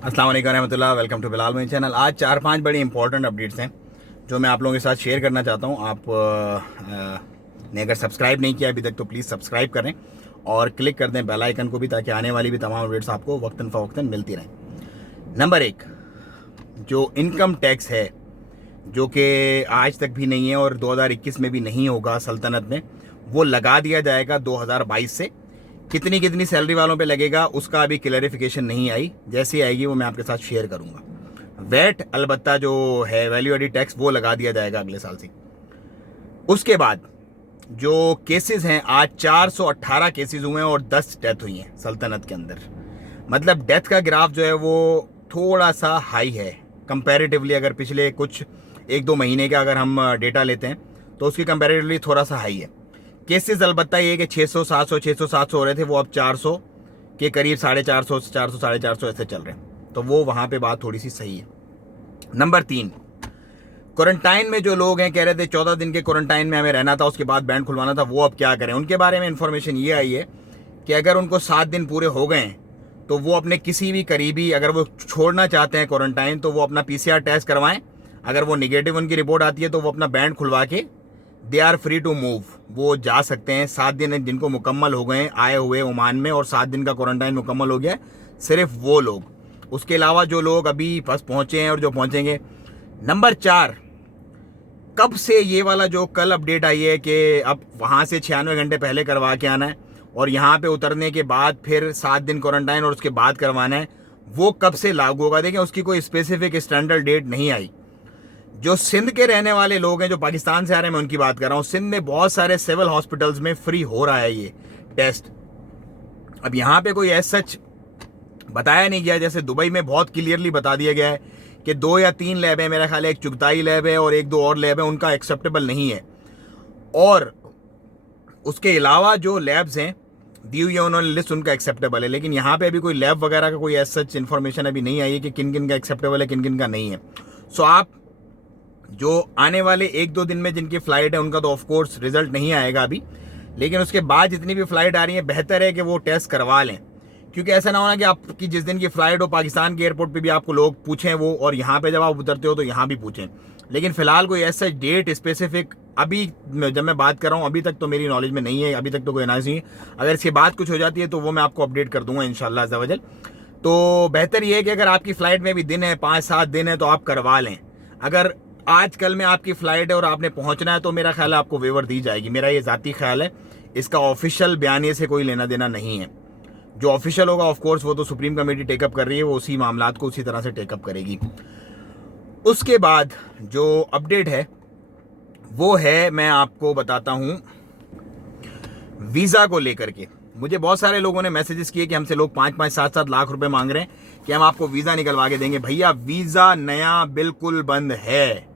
अस्सलाम वालेकुम रहमतुल्लाह। वेलकम टू बिलाल मई चैनल। आज 4-5 बड़ी इंपॉर्टेंट अपडेट्स हैं जो मैं आप लोगों के साथ शेयर करना चाहता हूँ। आप ने अगर सब्सक्राइब नहीं किया अभी तक तो प्लीज़ सब्सक्राइब करें और क्लिक कर दें बेल आइकन को भी, ताकि आने वाली भी तमाम अपडेट्स आपको वक्तन फ़वक्तन मिलती रहें। नंबर 1, जो इनकम टैक्स है जो कि आज तक भी नहीं है और 2021 में भी नहीं होगा सल्तनत में, वो लगा दिया जाएगा 2022 से। कितनी सैलरी वालों पे लगेगा उसका अभी क्लैरिफिकेशन नहीं आई, जैसे ही आएगी वो मैं आपके साथ शेयर करूंगा। वैट अलबत्ता जो है वैल्यू एडिड टैक्स वो लगा दिया जाएगा अगले साल से। उसके बाद जो केसेस हैं, आज 418 केसेस हुए हैं और 10 डेथ हुई हैं सल्तनत के अंदर। मतलब डेथ का ग्राफ जो है वो थोड़ा सा हाई है कंपैरेटिवली। अगर पिछले कुछ 1-2 महीने का अगर हम डेटा लेते हैं तो उसकी कंपैरेटिवली थोड़ा सा हाई है। केसेस अलबत्ता ये कि 600-700 हो रहे थे, वो अब 400 के करीब, 450, 400-450 ऐसे चल रहे हैं। तो वो वहाँ पे बात थोड़ी सी सही है। नंबर 3, क्वारंटाइन में जो लोग हैं, कह रहे थे 14 दिन के क्वारंटाइन में हमें रहना था, उसके बाद बैंड खुलवाना था, वो अब क्या करें। उनके बारे में इंफॉर्मेशन ये आई है कि अगर उनको 7 दिन पूरे हो गए हैं तो वो अपने किसी भी करीबी, अगर वो छोड़ना चाहते हैं क्वारंटाइन, तो वो अपना PCR टेस्ट करवाएं। अगर वो निगेटिव उनकी रिपोर्ट आती है तो वो अपना बैंड खुलवा के they are free to move, वो जा सकते हैं। 7 दिन जिनको मुकम्मल हो गए आए हुए ओमान में और 7 दिन का क्वारंटाइन मुकम्मल हो गया, सिर्फ वो लोग। उसके अलावा जो लोग अभी बस पहुंचे हैं और जो पहुंचेंगे। नंबर 4, कब से ये वाला जो कल अपडेट आई है कि अब वहाँ से 96 घंटे पहले करवा के आना है और यहाँ पे उतरने के बाद फिर 7 दिन क्वारंटाइन और उसके बाद करवाना है, वो कब से लागू होगा। देखें, उसकी कोई स्पेसिफिक स्टैंडर्ड डेट नहीं आई। जो सिंध के रहने वाले लोग हैं, जो पाकिस्तान से आ रहे हैं, मैं उनकी बात कर रहा हूँ। सिंध में बहुत सारे सिविल हॉस्पिटल्स में फ्री हो रहा है ये टेस्ट। अब यहाँ पे कोई ऐसा सच बताया नहीं गया, जैसे दुबई में बहुत क्लियरली बता दिया गया है कि 2 या 3 लैब है, मेरा ख्याल है एक चुगताई लैब है और 1-2 और लैब है, उनका एक्सेप्टेबल नहीं है। और उसके अलावा जो लैब्स हैं दी हुई है उन्होंने लिस्ट, उनका एक्सेप्टेबल है। लेकिन यहाँ पे अभी कोई लैब वगैरह का कोई ऐसा सच इन्फॉर्मेशन अभी नहीं आई है कि किन किन का एक्सेप्टेबल है, किन किन का नहीं है। सो आप जो आने वाले 1-2 दिन में जिनकी फ़्लाइट है उनका तो ऑफ कोर्स रिजल्ट नहीं आएगा अभी, लेकिन उसके बाद जितनी भी फ़्लाइट आ रही है बेहतर है कि वो टेस्ट करवा लें। क्योंकि ऐसा ना होना कि आपकी जिस दिन की फ़्लाइट हो पाकिस्तान के एयरपोर्ट पे भी आपको लोग पूछें वो, और यहाँ पे जब आप उतरते हो तो यहाँ भी पूछें। लेकिन फ़िलहाल कोई ऐसा डेट स्पेसिफिक अभी जब मैं बात कर रहा हूँ अभी तक तो मेरी नॉलेज में नहीं है, अभी तक तो कोई अनाउंस नहीं है। अगर इसके बाद कुछ हो जाती है तो वो मैं आपको अपडेट कर दूंगा इंशाल्लाह अज़्ज़ा वजल। तो बेहतर ये है कि अगर आपकी फ़्लाइट में भी दिन है, 5-7 दिन है, तो आप करवा लें। अगर आज कल में आपकी फ़्लाइट है और आपने पहुंचना है तो मेरा ख्याल है आपको वेवर दी जाएगी। मेरा ये ज़ाती ख्याल है, इसका ऑफिशियल बयानी से कोई लेना देना नहीं है। जो ऑफिशियल होगा ऑफ कोर्स वो तो सुप्रीम कमेटी टेकअप कर रही है, वो उसी मामलात को उसी तरह से टेकअप करेगी। उसके बाद जो अपडेट है वो है, मैं आपको बताता हूँ वीज़ा को लेकर के। मुझे बहुत सारे लोगों ने मैसेजेस किए कि हमसे लोग 5-5, 7-7 लाख रुपए मांग रहे हैं कि हम आपको वीज़ा निकलवा के देंगे। भैया, वीज़ा नया बिल्कुल बंद है,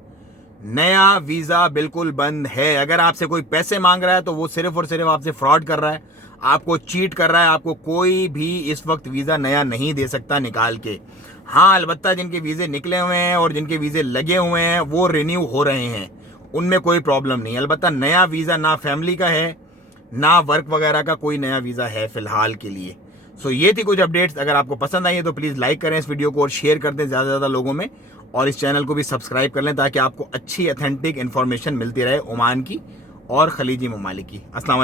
नया वीज़ा बिल्कुल बंद है। अगर आपसे कोई पैसे मांग रहा है तो वो सिर्फ और सिर्फ आपसे फ्रॉड कर रहा है, आपको चीट कर रहा है। आपको कोई भी इस वक्त वीज़ा नया नहीं दे सकता निकाल के। हाँ, अलबत्ता जिनके वीज़े निकले हुए हैं और जिनके वीज़े लगे हुए हैं वो रिन्यू हो रहे हैं, उनमें कोई प्रॉब्लम नहीं। अलबत्ता नया वीज़ा ना फैमिली का है ना वर्क वगैरह का कोई नया वीज़ा है फ़िलहाल के लिए। सो ये थी कुछ अपडेट्स। अगर आपको पसंद आई है तो प्लीज़ लाइक करें इस वीडियो को और शेयर कर दें ज़्यादा से ज़्यादा लोगों में, और इस चैनल को भी सब्सक्राइब कर लें ताकि आपको अच्छी ऑथेंटिक इन्फॉर्मेशन मिलती रहे ओमान की और खलीजी ममालिक की। अस्सलाम वालेकुम।